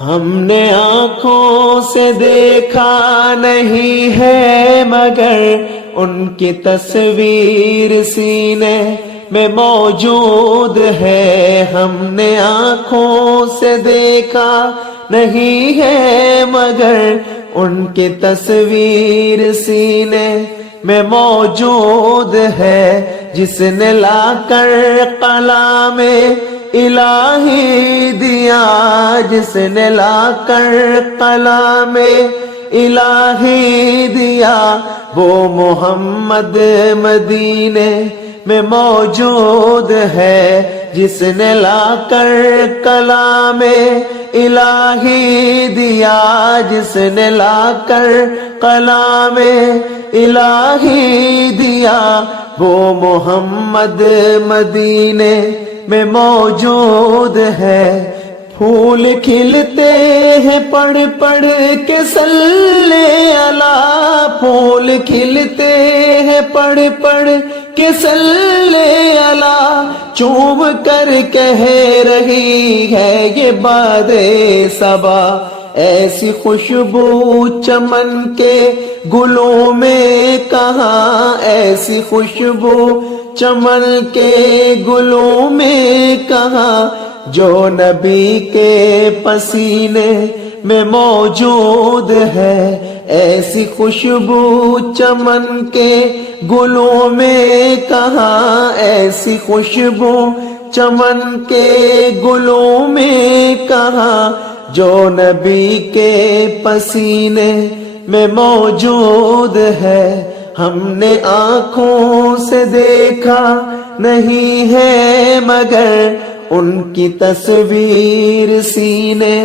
ہم نے آنکھوں سے دیکھا نہیں ہے مگر ان کی تصویر سینے میں موجود ہے. ہم نے آنکھوں سے دیکھا نہیں ہے مگر ان کی تصویر سینے میں موجود ہے. جس نے لا کر کلام الہی دیا، جس نے لا کر کلام الہی دیا، وہ محمد مدینے میں موجود ہے. جس نے لا کر کلام الہی دیا، جس نے لا کر کلام الہی دیا، وہ محمد مدینے میں موجود ہے. پھول کھلتے ہیں پڑھ پڑھ کے صلی اللہ، پھول کھلتے ہیں پڑھ پڑھ کے صلی اللہ. چوم کر کہہ رہی ہے یہ باد صبا، ایسی خوشبو چمن کے گلوں میں کہاں، ایسی خوشبو چمن کے گلوں میں کہاں، جو نبی کے پسینے میں موجود ہے. ایسی خوشبو چمن کے گلوں میں کہاں، ایسی خوشبو چمن کے گلوں میں کہاں، جو نبی کے پسینے میں موجود ہے. ہم نے آنکھوں سے دیکھا نہیں ہے مگر ان کی تصویر سینے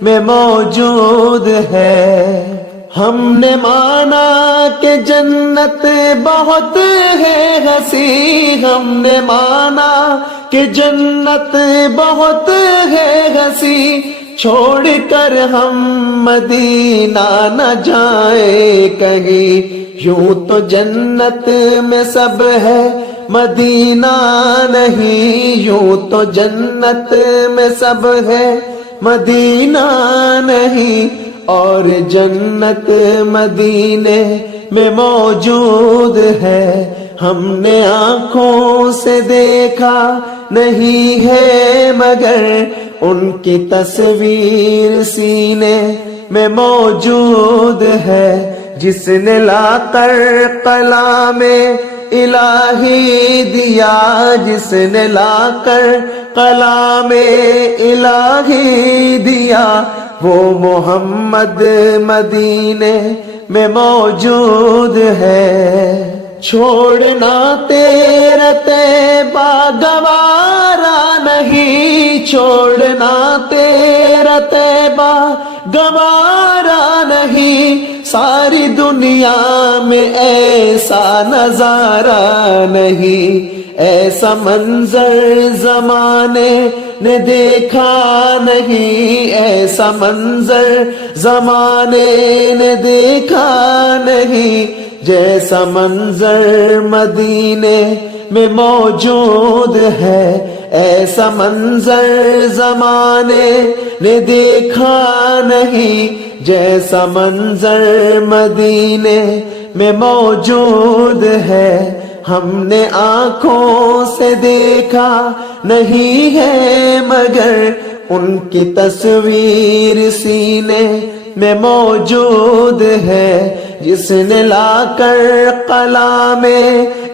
میں موجود ہے. ہم نے مانا کہ جنت بہت ہے ہنسی، ہم نے مانا کہ جنت بہت ہے ہنسی، چھوڑ کر ہم مدینہ نہ جائیں کہیں. یوں تو جنت میں سب ہے مدینہ نہیں، یوں تو جنت میں سب ہے مدینہ نہیں، اور جنت مدینے میں موجود ہے. ہم نے آنکھوں سے دیکھا نہیں ہے مگر ان کی تصویر سینے میں موجود ہے. جس نے لا کر کلام الہی دیا، جس نے لا کر کلام الہی دیا، وہ محمد مدینے میں موجود ہے. چھوڑنا تیرا طیبہ گوارا نہیں، چھوڑنا تیرا طیبہ گوارا نہیں، ساری دنیا میں ایسا نظارہ نہیں، ایسا منظر زمانے نے دیکھا نہیں، ایسا منظر زمانے نے دیکھا نہیں، جیسا منظر مدینے میں موجود ہے. ایسا منظر زمانے نے دیکھا نہیں، جیسا منظر مدینے میں موجود ہے. ہم نے آنکھوں سے دیکھا نہیں ہے مگر ان کی تصویر سینے میں موجود ہے. جس نے لا کر کلام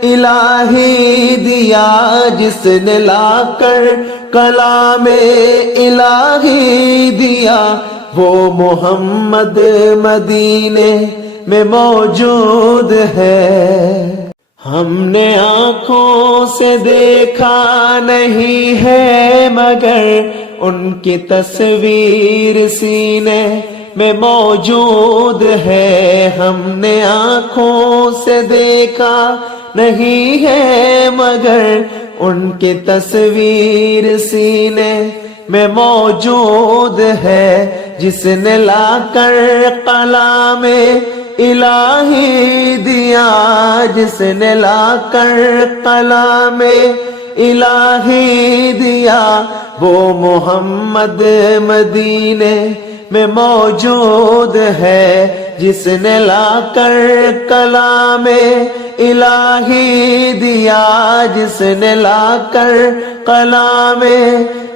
الہی دیا، جس نے لا کر کلام الہی دیا، وہ محمد مدینے میں موجود ہے. ہم نے آنکھوں سے دیکھا نہیں ہے مگر ان کی تصویر سینے میں موجود ہے. ہم نے آنکھوں سے دیکھا نہیں ہے مگر ان کی تصویر سینے میں موجود ہے. جس نے لا کر کلام الہی دیا، جس نے لا کر کلام الہی دیا وہ محمد مدینے میں موجود ہے، جس نے لا کر کلام الہی دیا، جس نے لا کر کلام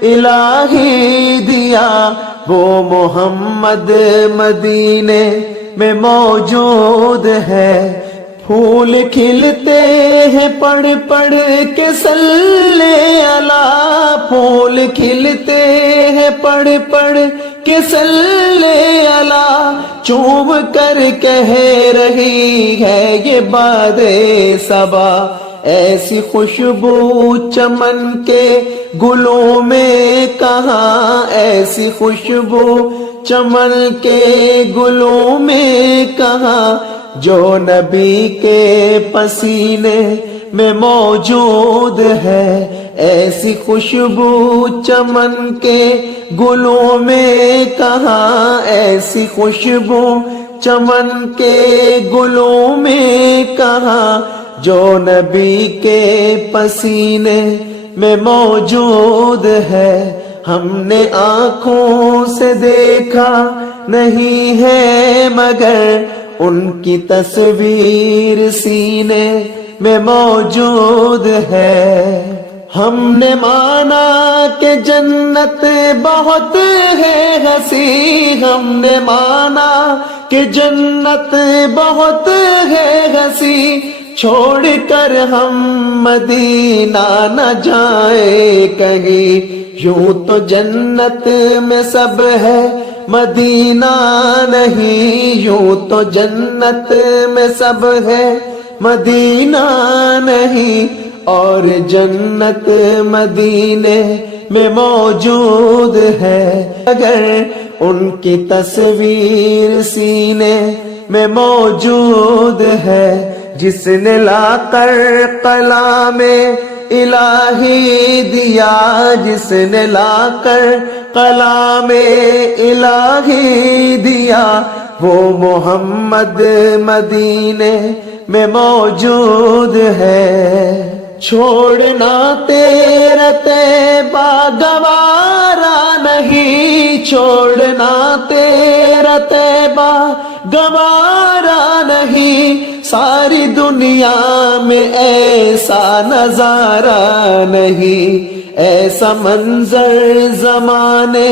الہی دیا وہ محمد مدینے میں موجود ہے۔ پھول کھلتے ہیں پڑھ پڑھ کے صلی اللہ، پھول کھلتے ہیں پڑھ پڑھ کے صلی اللہ، چوم کر کہہ رہی ہے یہ باد صبا، ایسی خوشبو چمن کے گلوں میں کہاں، ایسی خوشبو چمن کے گلوں میں کہاں، جو نبی کے پسینے میں موجود ہے، ایسی خوشبو چمن کے گلوں میں کہاں، ایسی خوشبو چمن کے گلوں میں کہاں، جو نبی کے پسینے میں موجود ہے۔ ہم نے آنکھوں سے دیکھا نہیں ہے مگر ان کی تصویر سینے میں موجود ہے۔ ہم نے مانا کہ جنت بہت ہے ہنسی، ہم نے مانا کہ جنت بہت ہے ہنسی، چھوڑ کر ہم مدینہ نہ جائیں کہیں، یوں تو جنت میں سب ہے مدینہ نہیں، یوں تو جنت میں سب ہے مدینہ نہیں، اور جنت مدینے میں موجود ہے، اگر ان کی تصویر سینے میں موجود ہے، جس نے لا کر کلام الہی دیا، جس نے لا کر کلام الہی دیا وہ محمد مدینے میں موجود ہے۔ چھوڑنا تیرا طیبہ گوارا نہیں، چھوڑنا تیرا طیبہ گوارا نہیں، ساری دنیا میں ایسا نظارہ نہیں، ایسا منظر زمانے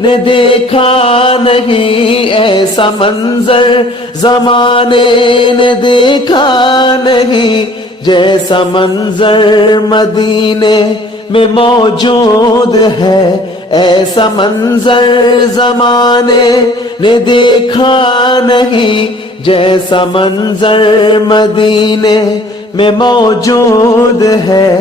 نے دیکھا نہیں، ایسا منظر زمانے نے دیکھا نہیں، جیسا منظر مدینے میں موجود ہے، ایسا منظر زمانے نے دیکھا نہیں، جیسا منظر مدینے میں موجود ہے۔